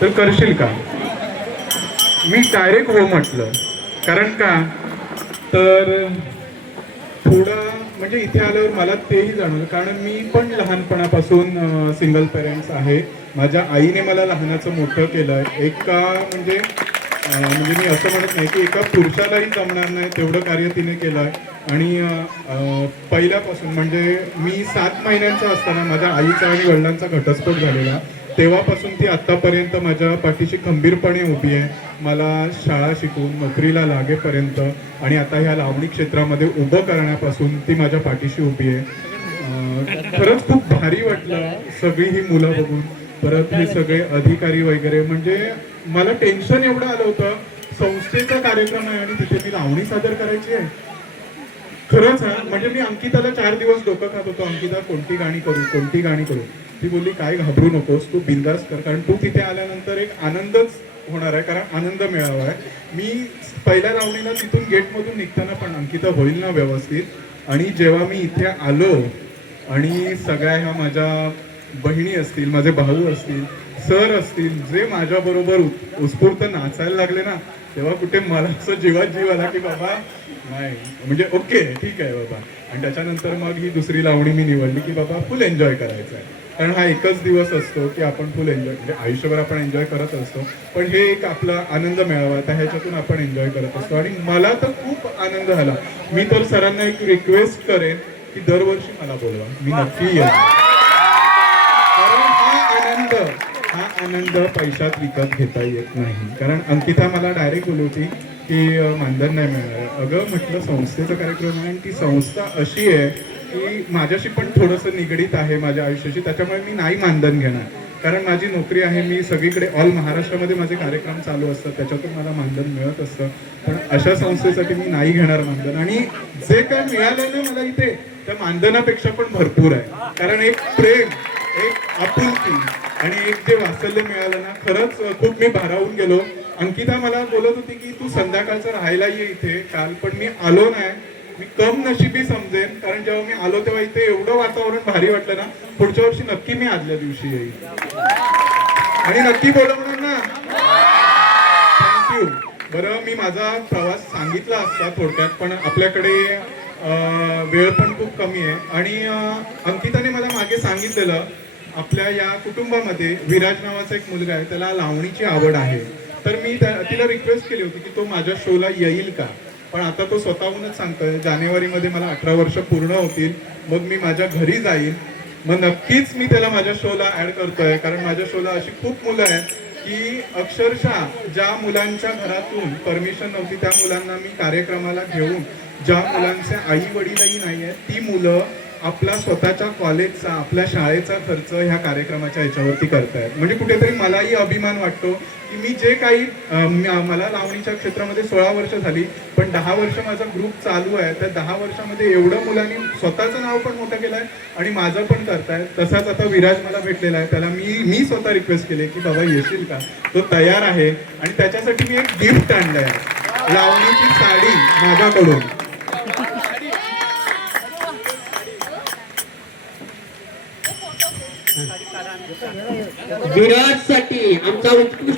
तर करशील का? मी डायरेक्ट हो म्हटलं. कारण का तर थोडं म्हणजे इथे आल्यावर मला तेही जाणवलं, कारण मी पण लहानपणापासून सिंगल पेरेंट्स आहे. माझ्या आईने मला लहानाचं मोठं केलंय. एका म्हणजे मी असं म्हणत नाही की एका पुरुषालाही जमणार नाही तेवढं कार्य तिने केलंय. आणि पहिल्यापासून म्हणजे मी 7 महिन्यांचा असताना माझ्या आईचा आणि वडिलांचा घटस्फोट झालेला, तेव्हापासून ती आत्तापर्यंत माझ्या पाठीशी खंबीरपणे उभी आहे. मला शाळा शिकवून नोकरीला लागेपर्यंत आणि आता ह्या लावणी क्षेत्रामध्ये उभं करण्यापासून ती माझ्या पाठीशी उभी आहे. खरंच खूप भारी वाटलं सगळी ही मुलं बघून. परत हे सगळे अधिकारी वगैरे, म्हणजे मला टेन्शन एवढं आलं होतं, संस्थेचा कार्यक्रम आहे आणि तिथे मी लावणी सादर करायची आहे. खरंच हा, म्हणजे मी अंकिताला 4 दिवस डोकं खात होतो, अंकिता कोणती गाणी करू, कोणती गाणी करू. ती बोलली काय घाबरू नकोस, तू बिंदास कर, कारण तू तिथे आल्यानंतर एक आनंदच होणार आहे, कारण आनंद मिळावा आहे. मी पहिल्या लावणीला तिथून गेटमधून निघताना पण अंकिता होईल ना व्यवस्थित. आणि जेव्हा मी इथे आलो आणि सगळ्या ह्या माझ्या बहिणी असतील, माझे भाऊ असतील, सर असतील, जे माझ्याबरोबर उत्स्फूर्त नाचायला लागले ना, तेव्हा कुठे मला असं जीवात जीव आला की बाबा नाही, म्हणजे ओके ठीक आहे बाबा. आणि त्याच्यानंतर मग ही दुसरी लावणी मी निवडली की बाबा फुल एन्जॉय करायचं आहे. कारण हा एकच दिवस असतो की आपण फुल एन्जॉय, म्हणजे आयुष्यभर आपण एन्जॉय करत असतो, पण हे एक आपला आनंद मेळावा तर ह्याच्यातून आपण एन्जॉय करत असतो. आणि मला तर खूप आनंद झाला. मी तर सरांना एक रिक्वेस्ट करेन की दरवर्षी मला बोलवा, मी नक्की येईन. कारण हा आनंद पैशात विकत घेता येत नाही. कारण अंकिता मला डायरेक्ट बोलली होती की मानधन नाही मिळणार. अगं म्हटलं संस्थेचा कार्यक्रम आहे आणि ती संस्था अशी आहे की माझ्याशी पण थोडंसं निगडीत आहे माझ्या आयुष्याशी, त्याच्यामुळे मी नाही मानधन घेणार. कारण माझी नोकरी आहे, मी सगळीकडे ऑल महाराष्ट्रामध्ये माझे कार्यक्रम चालू असतात, त्याच्यातून मला मानधन मिळत असतं. पण अशा संस्थेसाठी मी नाही घेणार मानधन. आणि जे काय मिळालं ना मला इथे, त्या मानधनापेक्षा पण भरपूर आहे. कारण एक प्रेम, एक आपुलकी आणि एक जे वात्सल्य मिळालं ना, खरंच खूप मी भारावून गेलो. अंकिता मला बोलत होती की तू संध्याकाळचं राहायला ये इथे काल, पण मी आलो नाही. मी कम नशिबी समजेन, कारण जेव्हा मी आलो तेव्हा इथे एवढं वातावरण भारी वाटलं ना. पुढच्या वर्षी नक्की मी आदल्या दिवशी येईल आणि नक्की बोलवणार ना. थँक्यू. बरं, मी माझा प्रवास सांगितला असता थोडक्यात, पण आपल्याकडे वेळ पण खूप कमी आहे. आणि अंकिताने मला मागे सांगितलेलं, आपल्या या कुटुंबामध्ये विराज नावाचा एक मुलगा आहे, त्याला लावणीची आवड आहे. तर मी तिला रिक्वेस्ट केली होती की तो माझ्या शोला येईल का. पण आता तो स्वतःहूनच सांगतोय जानेवारीमध्ये मला 18 वर्ष पूर्ण होतील, मग मी माझ्या घरी जाईन. मग नक्कीच मी त्याला माझ्या शोला ऍड करतोय. कारण माझ्या शोला अशी खूप मुलं आहेत की अक्षरशः ज्या मुलांच्या घरातून परमिशन नव्हती त्या मुलांना मी कार्यक्रमाला घेऊन, ज्या मुलांचे आई वडीलही नाही आहेत, ती मुलं आपला स्वतःच्या कॉलेजचा, आपल्या शाळेचा खर्च ह्या कार्यक्रमाच्या ह्याच्यावरती करतायत. म्हणजे कुठेतरी मलाही अभिमान वाटतो की मी जे काही मला लावणीच्या क्षेत्रामध्ये 16 वर्ष झाली, पण 10 वर्ष माझा ग्रुप चालू आहे. त्या 10 वर्षामध्ये एवढं मुलांनी स्वतःचं नाव पण मोठं केलंय आणि माझं पण करतायत. तसाच आता विराज मला भेटलेला आहे, त्याला मी स्वतः रिक्वेस्ट केली की बाबा येशील का. तो तयार आहे आणि त्याच्यासाठी मी एक गिफ्ट आणलंय, लावणीची साडी माझ्याकडून. विराजसाठी आमचा उत्कृष्ट